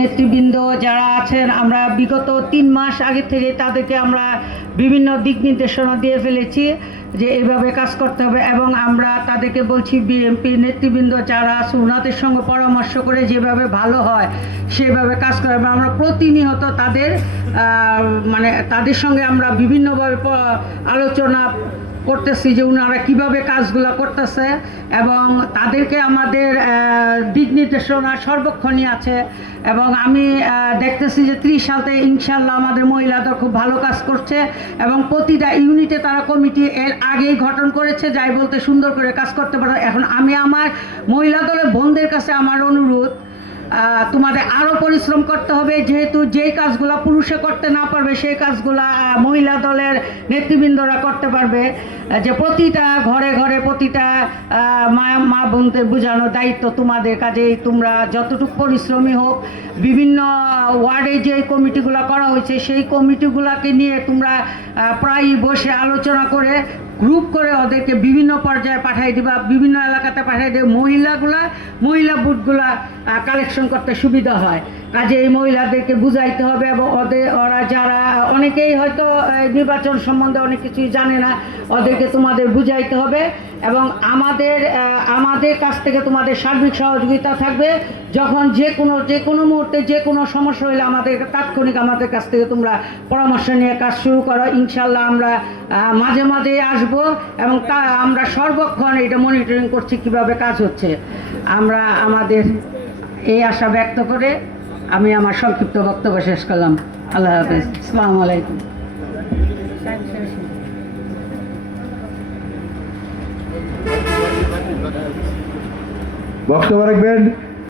নেতৃবৃন্দ যারা আছেন, আমরা বিগত 3 মাস আগে থেকে তাদেরকে আমরা বিভিন্ন দিক নির্দেশনা দিয়ে ফেলেছি যে এইভাবে কাজ করতে হবে, এবং আমরা তাদেরকে বলছি বিএনপি নেতৃবৃন্দ যারা আছে ওনাদের সঙ্গে পরামর্শ করে যেভাবে ভালো হয় সেভাবে কাজ করে। আমরা প্রতিনিয়ত তাদের সঙ্গে আমরা বিভিন্নভাবে আলোচনা করতেছি যে ওনারা কীভাবে কাজগুলো করতেছে, এবং তাদেরকে আমাদের দিক নির্দেশনা সর্বক্ষণই আছে। এবং আমি দেখতেছি যে 30 সালে ইনশাল্লাহ আমাদের মহিলাদের খুব ভালো কাজ করছে, এবং প্রতিটা ইউনিটে তারা কমিটি এর আগেই গঠন করেছে, যাই বলতে সুন্দর করে কাজ করতে পারে। এখন আমি আমার মহিলা দলের বোনদের কাছে আমার অনুরোধ, তোমাদের আরও পরিশ্রম করতে হবে, যেহেতু যেই কাজগুলো পুরুষে করতে না পারবে সেই কাজগুলো মহিলা দলের নেতৃবৃন্দরা করতে পারবে। যে প্রতিটা ঘরে ঘরে প্রতিটা মা বোনদের বোঝানোর দায়িত্ব তোমাদের। কাজেই তোমরা যতটুকু পরিশ্রমী হোক, বিভিন্ন ওয়ার্ডে যে কমিটিগুলো করা হয়েছে সেই কমিটিগুলোকে নিয়ে তোমরা প্রায়ই বসে আলোচনা করে গ্রুপ করে ওদেরকে বিভিন্ন পর্যায়ে পাঠিয়ে দিবা, বিভিন্ন এলাকাতে পাঠিয়ে দেবে। মহিলা বুথগুলা কালেকশন করতে সুবিধা হয়। কাজে এই মহিলাদেরকে বুঝাইতে হবে, এবং ওরা যারা অনেকেই হয়তো নির্বাচন সম্বন্ধে অনেক কিছুই জানে না, ওদেরকে তোমাদের বুঝাইতে হবে। এবং আমাদের কাছ থেকে তোমাদের সার্বিক সহযোগিতা থাকবে। যখন যে কোনো মুহূর্তে যে কোনো সমস্যা হলে তাৎক্ষণিক আমাদের কাছ থেকে তোমরা পরামর্শ নিয়ে কাজ শুরু করো। ইনশাল্লাহ আমরা মাঝে মাঝে আসব, এবং আমরা সর্বক্ষণ এটা মনিটরিং করছি কিভাবে কাজ হচ্ছে। আমরা আমাদের এই আশা ব্যক্ত করে আমি আমার সংক্ষিপ্ত বক্তব্য শেষ করলাম। আল্লাহ হাফেজ। আসসালামু আলাইকুম। বক্তব্য রাখবেন